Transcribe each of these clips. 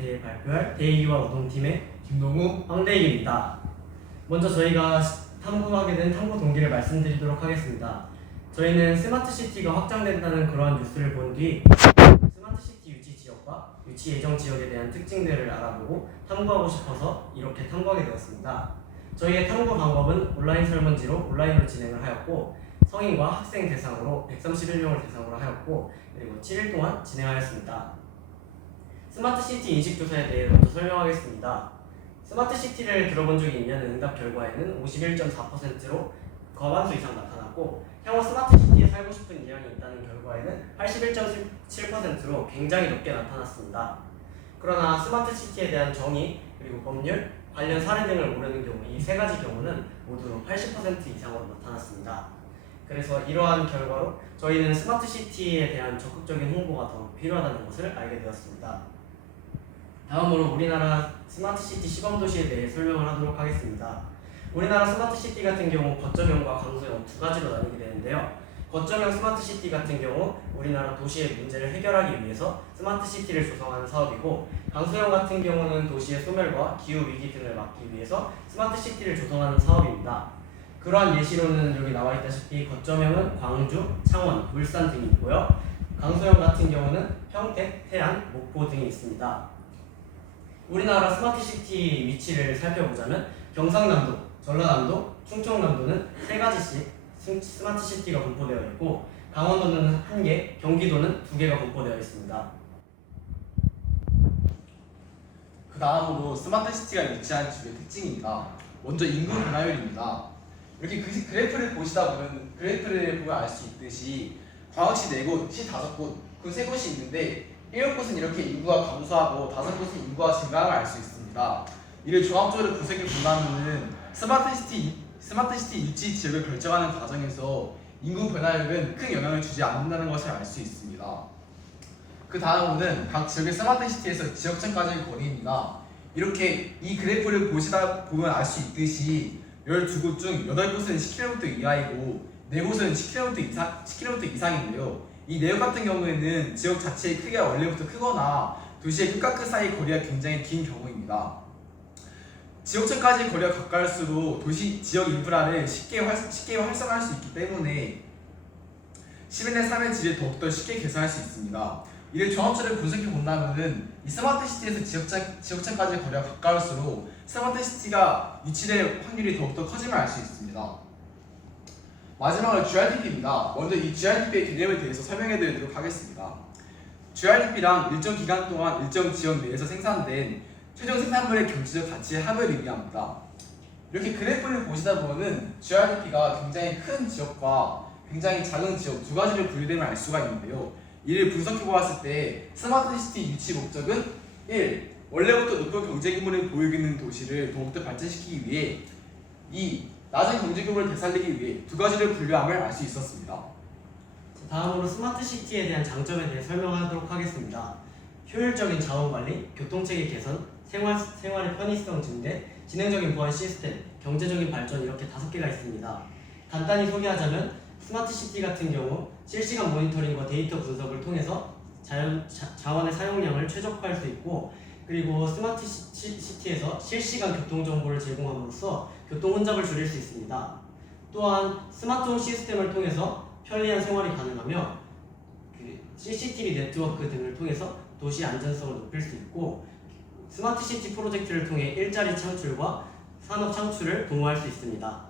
발표할 대이와 우동팀의 김동우 황대익입니다. 먼저 저희가 탐구하게 된 탐구 동기를 말씀드리도록 하겠습니다. 저희는 스마트 시티가 확장된다는 그러한 뉴스를 본 뒤 스마트 시티 유치 지역과 유치 예정 지역에 대한 특징들을 알아보고 탐구하고 싶어서 이렇게 탐구하게 되었습니다. 저희의 탐구 방법은 온라인 설문지로 온라인으로 진행을 하였고 성인과 학생 대상으로 131명을 대상으로 하였고 그리고 7일 동안 진행하였습니다. 스마트 시티 인식 조사에 대해 먼저 설명하겠습니다. 스마트 시티를 들어본 적이 있냐는 응답 결과에는 51.4%로 과반수 이상 나타났고 향후 스마트 시티에 살고 싶은 의향이 있다는 결과에는 81.7%로 굉장히 높게 나타났습니다. 그러나 스마트 시티에 대한 정의 그리고 법률, 관련 사례 등을 모르는 경우 이 세 가지 경우는 모두 80% 이상으로 나타났습니다. 그래서 이러한 결과로 저희는 스마트 시티에 대한 적극적인 홍보가 더 필요하다는 것을 알게 되었습니다. 다음으로 우리나라 스마트 시티 시범 도시에 대해 설명을 하도록 하겠습니다. 우리나라 스마트 시티 같은 경우 거점형과 강소형 두 가지로 나뉘게 되는데요. 거점형 스마트 시티 같은 경우 우리나라 도시의 문제를 해결하기 위해서 스마트 시티를 조성하는 사업이고 강소형 같은 경우는 도시의 소멸과 기후 위기 등을 막기 위해서 스마트 시티를 조성하는 사업입니다. 그러한 예시로는 여기 나와 있다시피 거점형은 광주, 창원, 울산 등이 있고요. 강소형 같은 경우는 평택, 태안, 목포 등이 있습니다. 우리나라 스마트 시티 위치를 살펴보자면 경상남도, 전라남도, 충청남도는 세 가지씩 스- 스마트 시티가 분포되어 있고 강원도는 한 개, 경기도는 두 개가 분포되어 있습니다. 그 다음으로 스마트 시티가 위치한 지역의 특징입니다. 먼저 인구 변화율입니다. 이렇게 그 그래프를 보시다 보면 그래프를 보면 알 수 있듯이 광역시 4곳, 시 5곳, 그세 곳이 있는데 일곱 곳은 이렇게 인구가 감소하고 다섯 곳은 인구가 증가함을 알 수 있습니다. 이를 종합적으로 분석해 본다면은 스마트 시티 스마트 시티 유치 지역을 결정하는 과정에서 인구 변화율은 큰 영향을 주지 않는다는 것을 알 수 있습니다. 그 다음으로는 각 지역의 스마트 시티에서 지역층까지의 거리입니다. 이렇게 이 그래프를 보시다 보면 알 수 있듯이 12곳 중 8곳은 10km 이하이고 4곳은 10km 이상, 10km 이상인데요. 이 내역 같은 경우에는 지역 자체의 크기가 원래부터 크거나 도시의 끝과 끝 사이 거리가 굉장히 긴 경우입니다. 지역층까지 거리가 가까울수록 도시 지역 인프라를 쉽게, 활, 쉽게 활성화할 수 있기 때문에 시민의 삶의 질을 더욱더 쉽게 개선할 수 있습니다. 이를 종합적으로 분석해 본다면은 이 스마트 시티에서 지역층, 지역층까지 거리가 가까울수록 스마트 시티가 위치될 확률이 더욱더 커짐을 알 수 있습니다. 마지막으로 GRDP입니다. 먼저 이 GRDP의 개념에 대해서 설명해 드리도록 하겠습니다. GRDP랑 일정 기간 동안 일정 지역 내에서 생산된 최종 생산물의 경제적 가치의 합을 의미합니다. 이렇게 그래프를 보시다 보면은 GRDP가 굉장히 큰 지역과 굉장히 작은 지역 두 가지를 분류됨을 알 수가 있는데요. 이를 분석해 보았을 때 스마트 시티 유치 목적은 1. 원래부터 높은 경제 규모를 보이고 있는 도시를 더욱더 발전시키기 위해 2. 낮은 경제 규모를 되살리기 위해 두 가지를 분류함을 알 수 있었습니다. 자, 다음으로 스마트 시티에 대한 장점에 대해 설명하도록 하겠습니다. 효율적인 자원 관리, 교통체계 개선, 생활 생활의 편의성 증대, 지능적인 보안 시스템, 경제적인 발전 이렇게 다섯 개가 있습니다. 간단히 소개하자면 스마트 시티 같은 경우 실시간 모니터링과 데이터 분석을 통해서 자연, 자, 자원의 사용량을 최적화할 수 있고 그리고 스마트 시, 시, 시 티에서 실시간 교통 정보를 제공함으로써 교통 혼잡을 줄일 수 있습니다. 또한 스마트홈 시스템을 통해서 편리한 생활이 가능하며 그 CCTV 네트워크 등을 통해서 도시 안전성을 높일 수 있고 스마트 시티 프로젝트를 통해 일자리 창출과 산업 창출을 도모할 수 있습니다.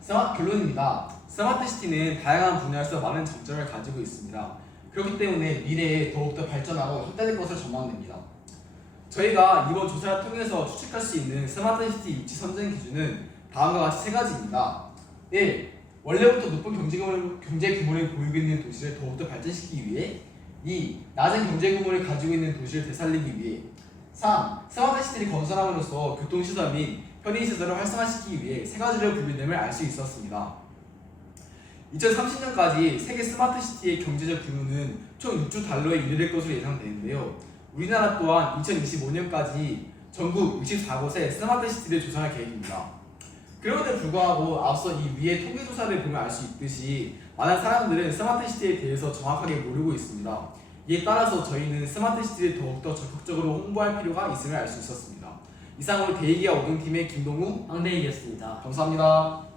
스마트 결론입니다. 스마트 시티는 다양한 분야에서 많은 장점을 가지고 있습니다. 그렇기 때문에 미래에 더욱더 발전하고 확대될 것을 전망됩니다. 저희가 이번 조사를 통해서 추측할 수 있는 스마트 시티 유치 선정 기준은 다음과 같이 세 가지입니다. 1. 원래부터 높은 경제 규모를 보이고 있는 도시를 더욱더 발전시키기 위해 2. 낮은 경제 규모를 가지고 있는 도시를 되살리기 위해 3. 스마트 시티를 건설함으로써 교통시설 및 편의시설을 활성화시키기 위해 세 가지를 분류됨을 알 수 있었습니다. 2030년까지 세계 스마트 시티의 경제적 규모는 총 6조 달러에 이르를 것으로 예상되는데요. 우리나라 또한 2025년까지 전국 64곳에 스마트 시티를 조성할 계획입니다. 그럼에도 불구하고 앞서 이 위의 통계 조사를 보면 알 수 있듯이 많은 사람들은 스마트 시티에 대해서 정확하게 모르고 있습니다. 이에 따라서 저희는 스마트 시티를 더욱더 적극적으로 홍보할 필요가 있음을 알 수 있었습니다. 이상으로 대이기와 오등팀의 김동우 황대익이었습니다. 감사합니다.